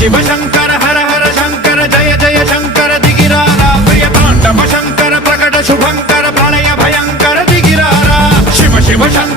शिव शंकर हर हर शंकर जय जय शंकर दिगिरारा प्रिय तांडव शंकर प्रकट शुभंकर प्रलय भयंकर दिगिरारा शिव शिव शंकर